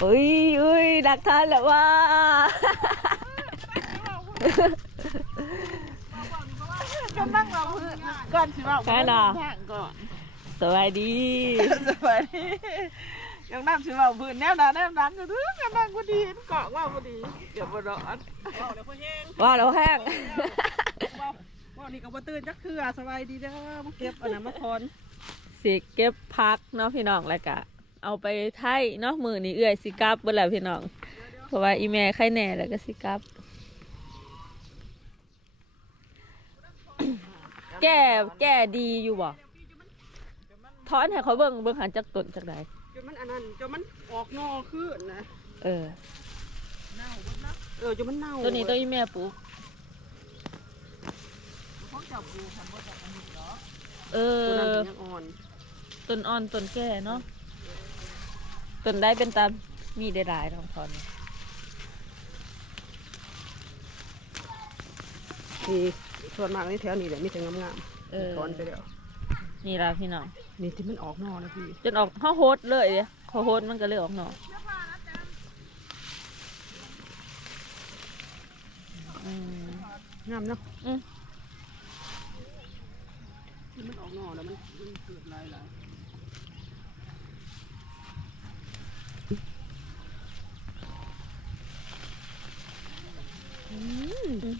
เฮ้ยเฮ้ยดักทันแล้วว่า กำลังเราพื้นก่อนสิว่าแค่น่ะทางก่อนสวัสดี สวัสดียังนั่งสิว่าพื้นแนวหนแนวนั้นอยู่ด้อกำลังพอดีเห็นเกาะว่าพอดีเดี๋ยวบ่รอดว่าเราแห้ง ว่านี่ก็บ่ตื่นจักเทื่อสบายดีเด้อมาเก็บอันนั้นมาทอนสิเก็บพักเนาะพี่น้องแล้วก็ เอาไปไทยเนาะมือนี้เอื้อยสิกลับเบิ่แล้วพี่น้อง เพราะว่าอีแม่ไข้แหน่แล้วก็สิกลับ แก่แก่ดีอยู่บ่ถอนให้เขาเบิ่งเบิ่งหันจากต้นจากใดจนมันอันนั้นจนมันออกนอขึ้นนะ เออเออจนมันเน่าตัวนี้ตัวอีแม่ปลูกเอตัวนั้นอยังอ่อน ต้นอ่อนต้นแก่เนาะ ต้นได้เป็นตามมีได้หลายทองทอนนี่ส่วนมากในแถวนี้แหละมีแต่งามเออๆถอนไปแล้วนี่ละพี่น้องนี่ที่มันออกนอนะพี่จนออกห้าโฮดเลยเด้เขาโฮดมันก็เลยออกหนออืม งามเนาะอืม ที่มันออกนอแล้วมันมันเกิดลายหลาย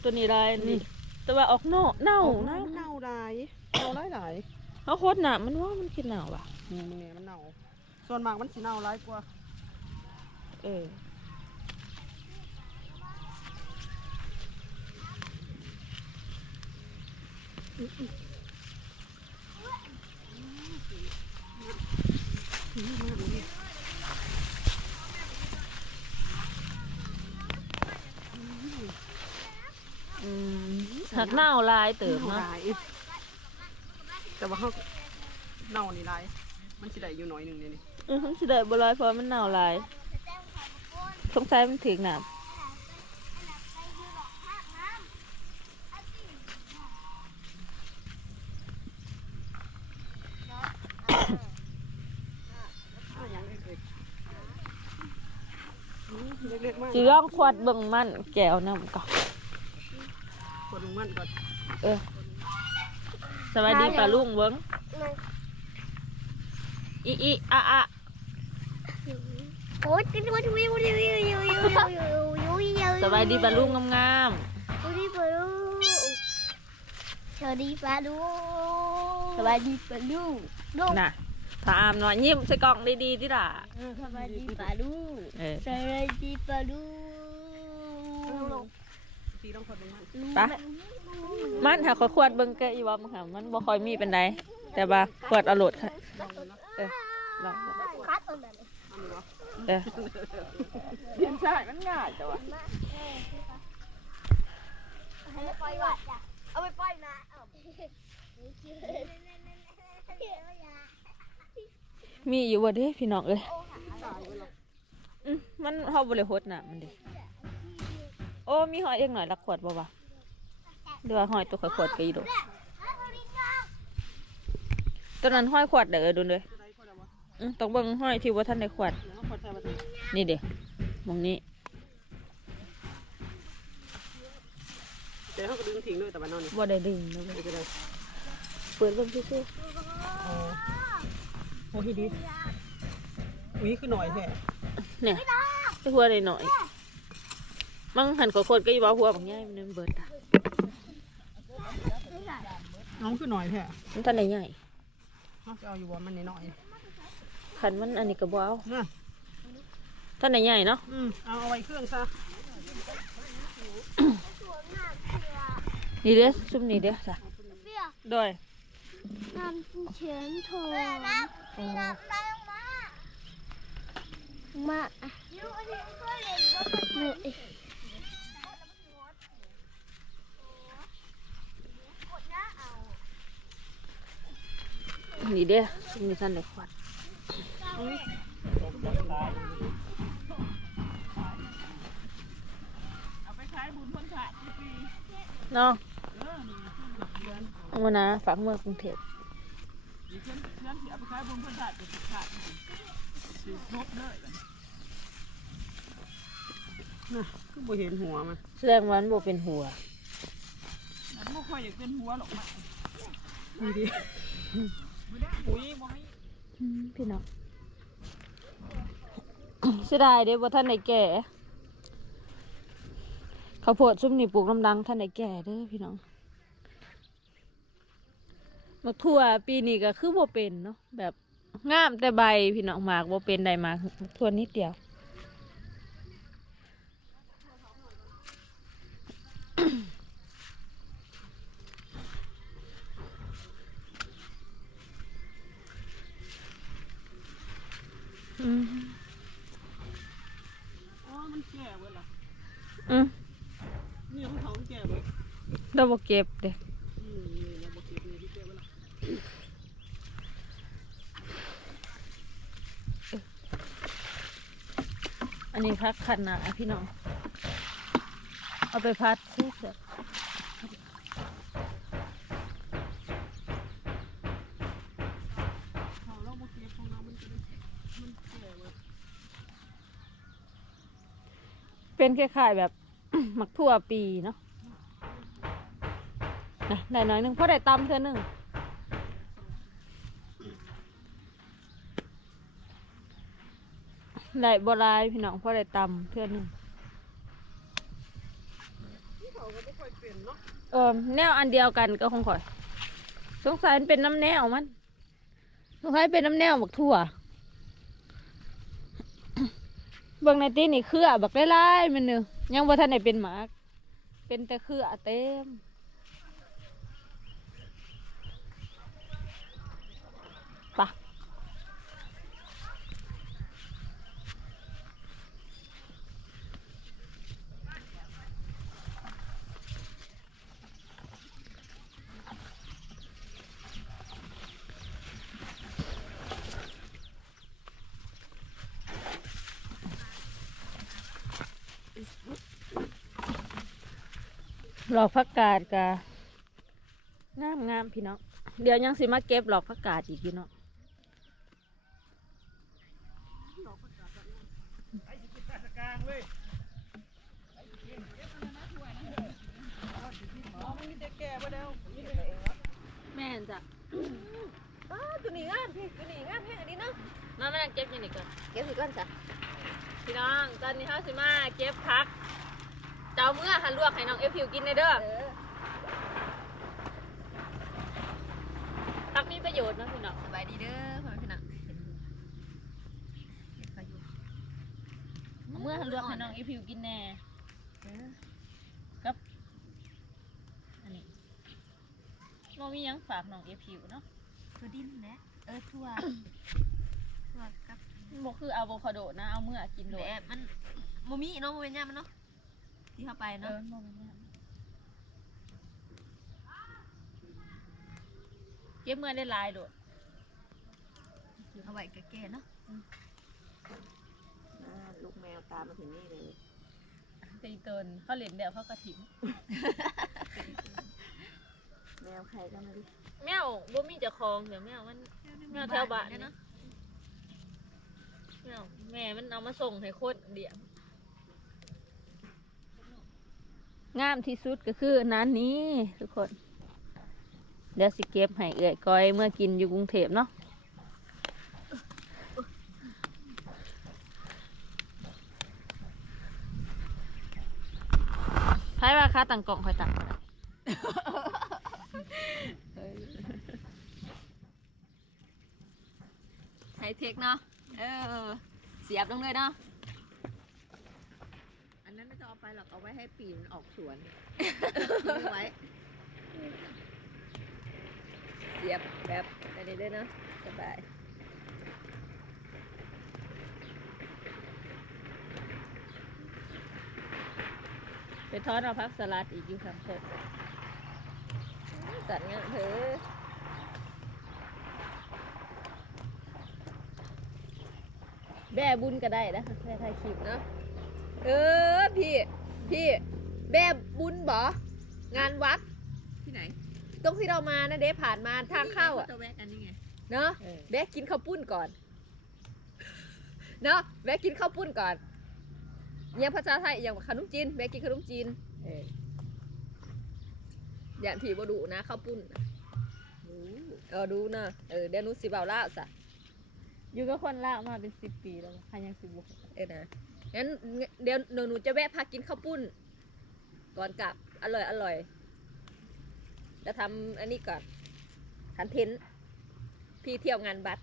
ตัวนี้ได้นี่แต่ว่าออกหนอเน่าเน่าเน่าเน่าหลายเน่าหลายหลายเขาโฮดหนามันว่ามันคิดหนาวอะนี่มันเนี่ยมันเน่าส่วนมากมันสิเน่าหลายกว่าเอออืม หักเน่าลายเติมเน่าเนาะหลายแต่ว่าเขาเน่านี่หลายมันสิได้อยู่หน่อยหนึ่งเนี่ยนี่เออมันสิได้บ่ลอยเพราะมันเน่าลายสงสัยมันถึงหนามอ้าวยังเล็กๆอืมเล็กๆมากสิลองขวดเบิ่งมันแก้วน้ำก่อน คนลุงมันก่อนเออสวัสดีป้าลุงเวิ้งอีอีอะอะโอ๊ยติดวันวิววิววิววิววิววิววิวสวัสดีป้าลุงงามๆสวัสดีป้าลุงสวัสดีป้าลุงสวัสดีป้าลุงน่ะถามหน่อยยิ้มใส่กล่องดีๆที่ล่ะสวัสดีป้าลุงสวัสดีป้าลุง ตีต้องกดลงมันปะมันหาขอขวดเบิ่งแกอีว่ามันหามันบ่ค่อยมีเป็นไดแต่ว่าขวดเอาโหลดค่ะเออลองคัดตัวนั้เออเรียนใช่มันง่ายแต่ว่าให้ปล่อยก่อนจ้ะเอาไปปล่อยมาเอามีอยู่บ่เด้พี่น้องเอ้ยมันเฮาบ่ได้โหดน่ะมันดิ โอ้มีหอยเล็กหน่อยละขวดบ่วะเดี๋ยวว่าหอยตัวขวดๆก็อีโดตัวนั้นห้อยขวดเด้อดูเลยจะได้ก็ได้วะอืมต้องเบิ่งห้อยที่ว่าท่านในขวดเดี๋ยวเขากดใส่มาสินี่เด้มองนี้เดี๋ยวเขาก็ดึงทิ้งด้วยแต่ว่านอนนี่บ่ได้ดึงนะเว้ยเดี๋ยวจะได้เปิดเบิ่งซื่ออ๋อโอ้ยดีอุ้ยคือหน่อยแท้ๆเนี่ยไอ้หัวได้หน่อย มังหันขวดๆก็อีว่าหัวบางใหญ่มันเบิดอะน้องคือหน่อยแท้มันท่านได้ใหญ่เขาจะเอาอยู่บ่มันหน่อยคันมันอันนี้ก็บ่เอาๆนะท่านได้ใหญ่เนาะอืมเอาเอาไว้เครื่องซะนี่เด้อซุ่มนี่เด้อจ้ะเปี้ยโดยน้ำเฉียนโถน้ำน้ำน้ำมา เด้มีท่านเด็กขวัญเนาะวันนะฝากเมื่อกรุงเทพน่ะคืบ่เห็นหัวมันแสดงว่ามันบ่เป็นหัวม่ค่อยอยากเป็นหัวหรอกมันดี พี่น้องเสียดายเด้บ่ท่านได้แก่ข้าวโพดซุ่มนี่ปลูกน้ำดังท่านได้แก่เด้อพี่น้องมักทั่วปีนี้ก็คือบ่เป็นเนาะแบบงามแต่ใบพี่น้องหมากบ่เป็นใดหมากมักทั่วนิดเดียว อืมอ๋อมันแก่เว้ยล่ะอืมนี่ของเขามันแก่เว้ยเราบ่เก็บเด้อืมนี่เราบ่เก็บนี่ที่แก่เว้ยล่ะอันนี้พักขันนะพี่น้อง เอาไปพัดซิเถอะ เขาเราบ่เก็บของเรามันจะได้มันแก่เว้ย เป็น คล้ายๆแบบ หมักทั่วปีเนาะนะได้หน่อยหนึงเพราะได้ตำเท่านึงได้บหลายพี่น้องเพราะได้ตำเท่านึงที่เขาก็บ่ค่อยเป็นเนาะเออแนวอันเดียวกันก็คงข่อย สงสัยมันเป็นน้ำแนวมัน สงสัยเป็นน้ำแนวบักทั่ว เบื้องในตีนี่เครือบักไล่ๆมันเนื้อยังบ่ทันได้เป็นหมาก เป็นแต่เครือเต็ม หลอกผักกาดกะงามงามๆพี่น้อง เดี๋ยวยังสิมาเก็บหลอกผักกาดอีกพี่น้องไอ้สิกินตาสกลางเว้ยอ๋อมันมีแต่แก่บ่แล้วมีแต่เองวะแม่นจ้ะอ้าตัวนี้งามพี่ตัวนี้งามแห้งอันนี้เนาะมามานั่งเก็บอยู่นี่ก่อนเก็บสิก่อนจ้ะพี่น้องตอนนี้เฮาสิมาเก็บผัก เจ้าเมื่อหันลวกให้น้องเอฟพิวกินได้เด้อเออผักมีประโยชน์เนาะพี่น้องสบายดีเด้อพ่อแม่พี่น้องเก็บไปอยู่เอาเมื่อหันลวกให้น้องเอฟพิวกินแน่เออกับอันนี้บ่มีหยังฝากน้องเอฟพิวเนาะถั่วดินแหละเออถั่วถั่วกับมันบ่คืออะโวคาโดนะเอาเมื่อกินโดแหดละมันโมมีเนาะโมเป็นย่ามันเนาะ ที่เข้าไปเอเนาะอบ่มีหยังเก็บเมื่อได้หลายโดดเอาไว้แก่ๆเนาะลูกแมวตามมาถึงนี่เลยตีเตินเขาเล่นเดี๋ยวเขากระถิ่มแมวใครก็ไม่รู้แมวบ่มีเจ้าของเดี๋ยวแมวมันแมวแถวบ้านเนี่ยเนาะแมวแม่มันเอามาส่งให้คนเดียว งามที่สุดก็คือนนั้นนี้ทุกคน เดี๋ยวสิเก็บให้เอื่อยก้อยเมื่อกินอยู่กรุงเทพเนาะไพ่ว่าค่าต่างกล่องคอยต่างกันไฮเทคเนาะ เออ เสียบลงเลยเนาะ อันนั้นไม่ต้องเอาไปหรอกเอาไว้ ให้ปีมันออกสวนทิ้งไว้เสียบแบบอันนี้ด้วยเนาะสบายไปทอดเอาพักสลัดอีกอยู่ครับเชฟสัตว์งามเถอะแบ่บุญก็ได้นะแม่ถ่ายคลิปเนาะเออพี่ พี่แบบบุญบ่งานวัด ที่ไหนตรงที่เรามานะเด้ผ่านมาทางเข้าอะตัวแวะกันนี่ไงเนาะเออแวะกินข้าวปุ้นก่อนเนาะแวะกินข้าวปุ้นก่อนยังภาษาไทยอย่างขนมจีนแบกกินขนมจีนเอออย่าผีบ่ดุนะข้าวปุ้นน่ะเออดูนะเออเดี๋ยวหนูสิเบาล่าวซะอยู่กับคนลาวมาเป็นสิบปีแล้วใครยังสิบบุกเออนะ งั้นเดี๋ยวหนูหนูจะแวะพากินข้าวปุ้น ก่อนกลับอร่อยอร่อยจะทำอันนี้ก่อนทันเทนต์พี่เที่ยวงานบัตร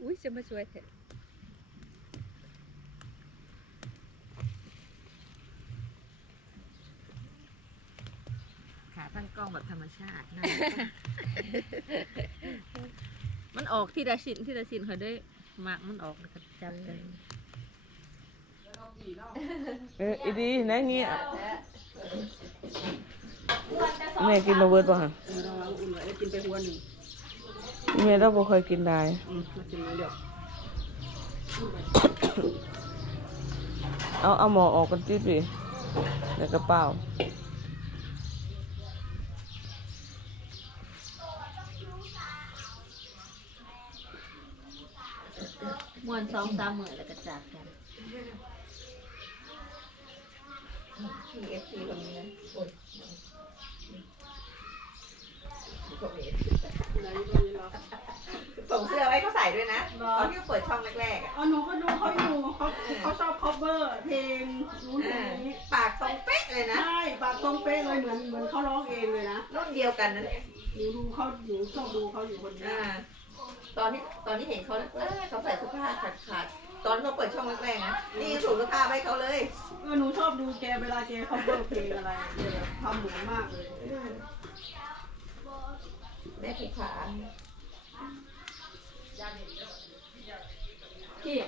อุ้ยจะมาช่วยเถอะขาตั้งกล้องแบบธรรมชาตินะมันออกที่ดาชินที่ดาชินเขาได้หมากมันออกแล้วก็จับกัน เอออีดีนะเงี้ยแม่กินมาเบิดป่ะฮะเราเอาอุ่นไว้แล้วกินไปหัวหนึ่งแม่เราบ่เคยกินได้อืมมากินเลยเดี๋ยวเอาเอาหมอออกกันติดดิในกระเป๋ามวนสองสามหมื่นแล้วก็จับกัน พี่เอฟซีคนนี้นะโอ้ยพวกนี้ไหนตรงนี้เราส่งเสื้อไว้เขาใส่ด้วยนะ ตอนที่เขาเปิดช่องแรกๆอะอ๋อหนูก็ดูเขาอยู่เขาเขาชอบ cover เพลงนู้นเพลงนี้ปากตรงเป๊ะเลยนะ ใช่ปากตรงเป๊ะเลยเหมือนเหมือนเขาร้องเองเลยนะรุ่นเดียวกันนั่นแหละหนูดูเขาหนูชอบดูเขาอยู่คนเนี้ยอ่าตอนที่ตอนที่เห็นเขาแรกๆเขาใส่เสื้อผ้าขาดขาดๆ ตอนเขาเปิดช่องแรกๆนะนี่สูงเสื้อผ้าให้เขาเลยเออหนูชอบดูแกเวลาแก cover เพลงอะไรแกแบบทำเหมือนมากเลยแม่ผูกขาพี่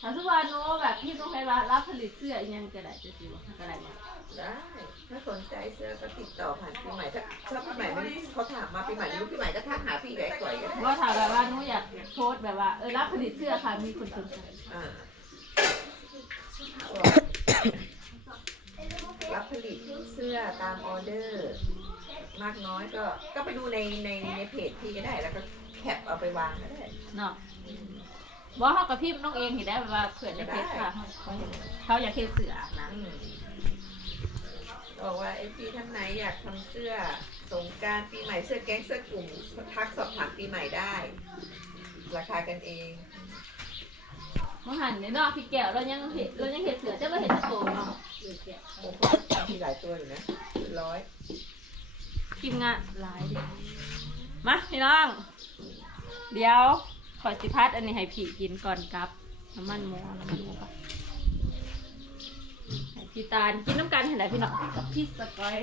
ถ้าสมมติว่าโน้แบบพี่ต้องไปว่ารับผลิตเสื้ออีกอยังก็ได้จะสิวก็ได้เนี่ยได้ ถ้าสนใจเสื้อก็ติดต่อผ่านปีใหม่ถ้าถ้าปีใหม่ไม่ได้เขาถามมาปีใหม่ไม่รู้ปีใหม่ก็ทักหาพี่แบกก่อนกันว่าถามแบบว่าหนูอยากโพสต์แบบว่าเออรับผลิตเสื้อค่ะมีคนสนใจอ่ารับผลิตเสื้อตามออเดอร์ มากน้อยก็ก็ไปดูในในในเพจพี่ก็ได้แล้วก็แคปเอาไปวางก็ได้เนาะบอกเขากับพี่น้องเองเห็นได้แบบว่าเผื่อในเพจค่ะเขาเขาอยากเฮ็ดเสื้อนะอืม บอกว่าเอฟซีท่านไหนอยากทำเสื้อสงกรารปีใหม่เสื้อแก๊งเสื้อกลุ่มทักสอบถามปีใหม่ได้ ราคากันเองเมื่อหันเนี่ยเนาะพี่แก้วเรายังเห็นเรายังเห็นเสือเจ้าเราเห็นตะโกนเนาะโอ้โหมีหลายตัวอยู่นะร้อยทีมงานหลายเดิมาพี่น้อง เดี๋ยวขอสิพัดอันนี้ให้พี่กินก่อนกลับน้ำมันหมูน้ำมันหมูก่อนให้ พี่ตาลกินน้ำกันเห็นไหมพี่น้องกับพี่สกอย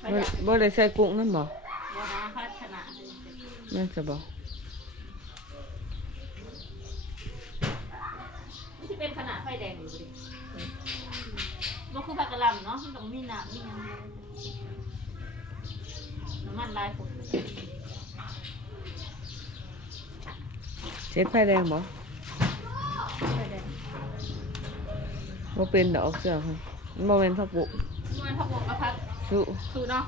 ไปบ่อยากบ่ได้ใส่กุ้งนั่นบ่บัวน้ำพัฒนานั่นจะบ่ไม่ใช่เป็นขนาดไฟแดงอยู่ดิมันคือผักกะหล่ำเนาะมันต้องมีน้ำมีน้ำน้ำมันลายผมเช็ดไฟแดงบ่ไฟแดง บ่เป็นดอกเสื้อค่ะ มันบ่แม่นผักบุมันผักบกกับผักสุสูเนาะ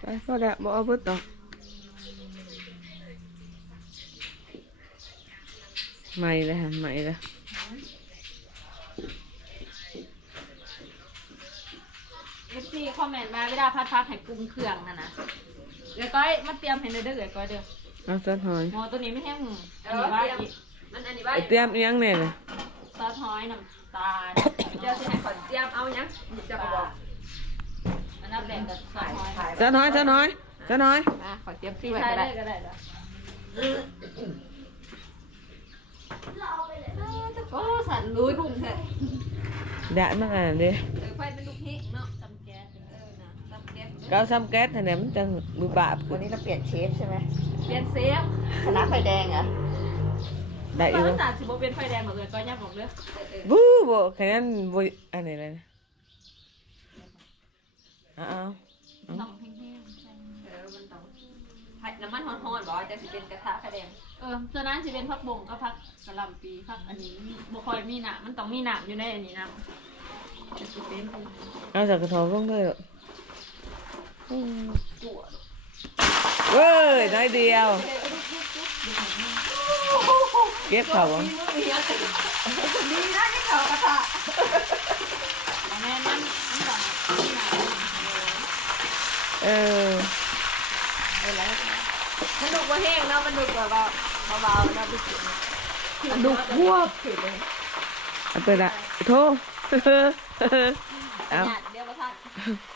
ไปพอแล้วบ่เอาเบิดดอก ใหม่เลยฮะใหม่เลยเอฟซีคอมเมนต์มาเวลาพัดพักให้ปรุงเครื่องนะนะเดี๋ยวก้อยมาเตรียมให้เด้อเด้อเดี๋ยวก้อยเด้อเอาซอสหอยหมอตัวนี้ไม่แห้งอันนี้ว่าอีกมันอันนี้ว่าไปเตรียมอีหยังแน่เลยซอสหอยน้ำตาลเจ้าสิให้ขอนเจียมเอายังจะบอกอันนั้นแบ่งกับซอสหอยถ่ายซอสหอยซอสหอยซอสหอยอะขอเจียมพี่พี่ไว้ชายก็ได้ได้ก็ได้แล้ว โอ้สันลุยบุ้งแท้แดะมันอันนั้นเด้เออไฟเป็นลูกฮิเนาะตำแก๊สเออนะตับแก๊สก็เอาซ้ำแก๊สอันนี้มันจะมือบาปวันนี้เราเปลี่ยนเชฟใช่ไหมเปลี่ยนเซฟคณะไฟแดงเหรอได้ตอีอนกนั้บ่นจ่าสิบเป็นไฟแดงหมดเลยก็ยับบอกเลยบู๊บ่แค่นั้นบ่อันนี้เลยเอาเอาต้องแห้งเออมันต้องๆไฟน้ำมันฮ้อนๆบอกว่าจะสิเป็นกระทะไข่แดง เออตัวนั้นจะเป็นพักบงก็พักกะหล่ำปีพักอันนี้บ่ค่อยมีหนามมันต้องมีหนามอยู่ในอันนี้นะจะสิเป็นเอาจากกระทองลงเลยเหรอจั่วเว้ยน้อยเดียว เก็บเขาบ่แล้วแม่มันมันต้องมีหนามเออมันดุกว่าแห้งเนาะมันดุกแบบว่า เบาๆเนาะไปกินอันดูควบเอาไปละโทษเอาหยาดเดียวมาทัน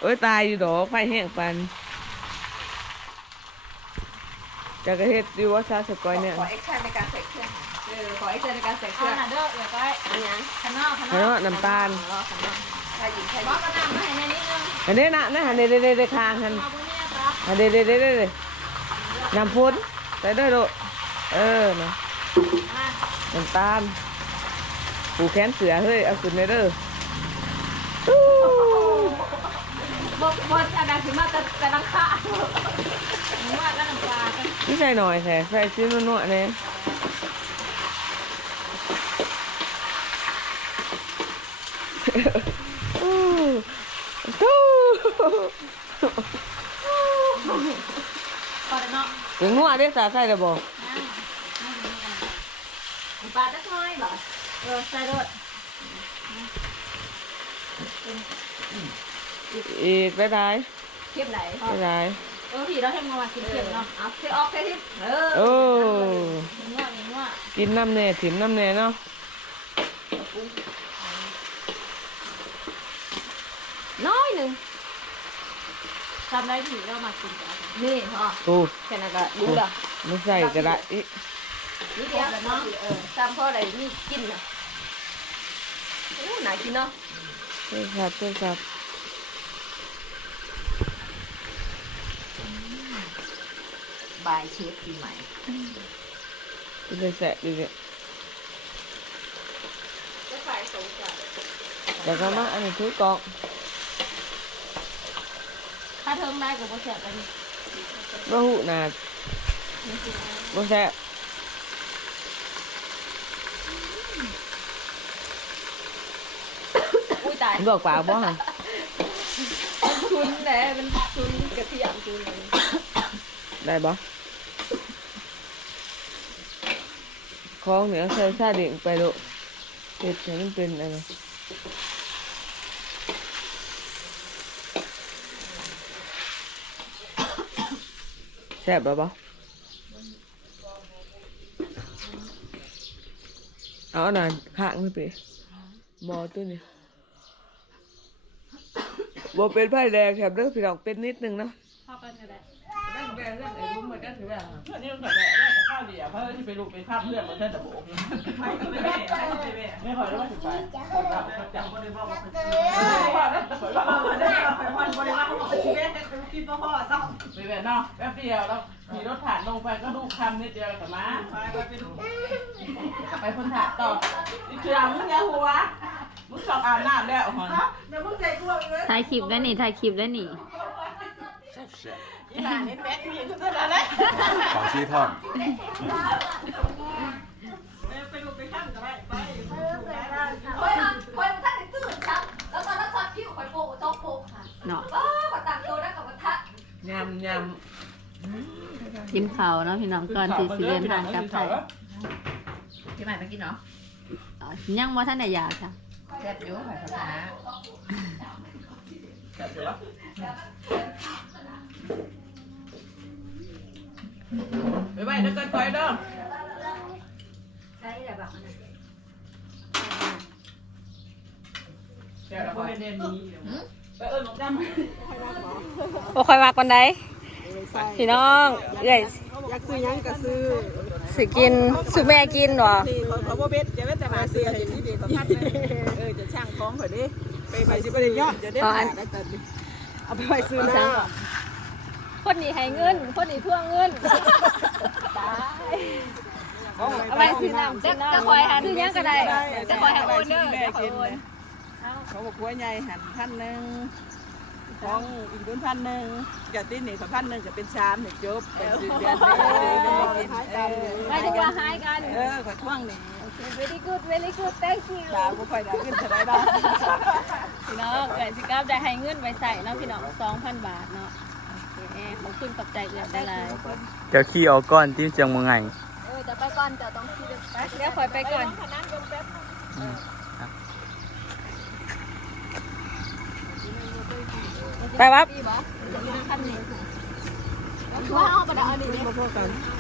โอ้ยตายอยู่ดอกไฟแห้งปันจากกระเฮ็ดอยู่ว่าซาสกอยเนี่ยขอเอ็กซ์ในการใส่เครื่องเออขอเอ็กซ์ในการใส่เคเอารื่องหน่ะเด้อเดี๋ยวก็อันนี้ข้างนอกข้างนแล้อวกน้ำตาลรอข้างนอกใครหญิงใครหบญิอกงกระน้ำมาให้ในนี้นึงอันนี้นะนะอันนี้เด้เด้เด้คางหันเอาบ่เนี่ยครับอันนี้เด้เด้เด้เด้น้ำพุนใส่ด้วยโดด เออนะอะน้ำตาลผูแขนเสือเฮ้ยเอาขึ้นเลยเด้ออู้บ่บ่อันนั้นสิมาแต่แต่ลังคาหนูว่าก็น้ำปลากันนี่ใส่หน่อยแค่ใส่ชิ้นนัวๆเนี่ยอู้อู้พอแล้วเนาะถึงนัวได้สาใส่เลยบ่ปลาจะน้อยเหรอเออใส่รถอีกได้ได้เข้มไหนได้ได้เออพี่เราให้มาว่ากินเค็มเนาะเอาเทออกเททิปเออโอ้นัวนี่นัวกินน้ำแน่ถิ่มน้ำแน่เนาะน้อยหนึ่งทำได้ผีเรามากินกันนี่พอโอ้แค่นั้นก็ดูละไม่ใส่ก็ได้อีนี่เดียวเนาะเออตามพ่ออะไรนี่กินนะ โอ้หนากินเนาะเพื่อครับเพื่อครับบายเชฟปีใหม่กินเลยแสะดีเลยจะฝ่ายสงสัยแต่ก็มาอันนี้ถือกล่องถ้าเทิงได้ก็บ่แซ่บอันนี้บ่หูนาดบ่แสะ อุ้ยตายบอกปากบ่หันมันชุนแหละมันชุนกระเทียมชุนอะไรได้บ่ของเหนือใส่ซาดิ่งไปโลดเห็ดให้มันเป็นอะไรแซ่บบ่บ่เอาอันนั้นข้างไม่ไปหมอตัวนี้ บ่เป็นไผ่แดงแถมเด้อพี่น้องเป็นนิดนึงเนาะเข้ากันก็ได้เรื่องแบบเรื่งไอ้รู้เหมือนกันถือแบบเพื่อนนี่มันแบบแบบแบบข้าวเดียวเพราะที่ไปลูกไปข้ามเพื่อนมาเท่าตะโบกไม่ไม่ไม่ไม่ไม่ขอรู้ว่าถึงไปจับคนในบ้านมาเป็นพ่อแล้วขอว่าได้ไปพ่อบริวารเขาบอกชีวิตแต่คุณคิดว่าพ่อซ้ำไปแบบเนาะแป๊บเดียวแล้วขี่รถผ่านลงไปก็ดูคำนิดเดียวกับม้าไปไปไปดูไปคนถ่าต่ออีกเชื่อมึงอย่าหัวมึงชอบอ่านน้ำแล้วหอเดี๋ยวมึงใจกลัวเลย ถ่ายคลิปแล้วนี่ถ่ายคลิปแล้วนี่อีหลานนี่แม็กซ์มีทุกคนแล้วนะของชี้ท่อนไปดูไปข้ามกันไปไปคอยมาคอยมาทักในตื่นครับแล้วตอนนั้นซักคิ้วคอยโปะจ้องโปะค่ะเนาะว้าขอตักตัวได้กับกระทะยำยกินข้าวเนาะพี่น้องก่อนที่สิเดินทางกลับไทยพี่ใหม่มากินเนาะอ๋อยังบ่ทันได้อยากค่ะแซ่บอยู่ค่ะคณะ ไปไปเดี๋ยวกันไปเด้อได้แต่แบบนั้นเดี๋ยวเราไปเรียนนี้ไปเอิญหลงจำบ่ค่อยมักปานใดพี่น้องเอ้ยอยากซื้อยังก็ซื้อสิกินสิแม่กินบ่นี่เขาเขาบ่เบ็ดจะเบ็ดแต่มาซื้อเห็นนี่ดีเขาพัดเออจะช่างของเขาดิ ไปไปสิไปเรียนยอดจะได้ผ่านได้ตัดเอาไปไปซื้อน้ำคนนี้ให้เงิน คนนี้ทวงเงินเอาไปซื้อน้ำจะจะคอยหันซื้อยังก็ได้จะคอยให้โอนเด้อจะคอยโอนเขาบอกว่าใหญ่หันพันหนึ่งของอีกรุ่นพันหนึ่งกับตีนี่กับพันหนึ่งกับเป็นชามเนี่ยจบไปซื้อเดือนไปเลยจะบอกกินเออไม่ถึงว่าหายกัน เออขอท่วงนี่ very good very good thank you ดาวก็ค่อยดาวขึ้นเท่าไรดาว พี่น้องเกิดสิกราฟได้ให้เงินไว้ใส่เนาะพี่น้องสองพันบาทเนาะโอเคขอบคุณขอบใจเอือได้หลายเจ้าขี้เอาก้อนที่จังมังไงเออจะไปก่อนจะต้องคิดไปเดี๋ยวคอยไปก่อนไปวับว่าเอาไปเอาอันนี้มาพวกกันเ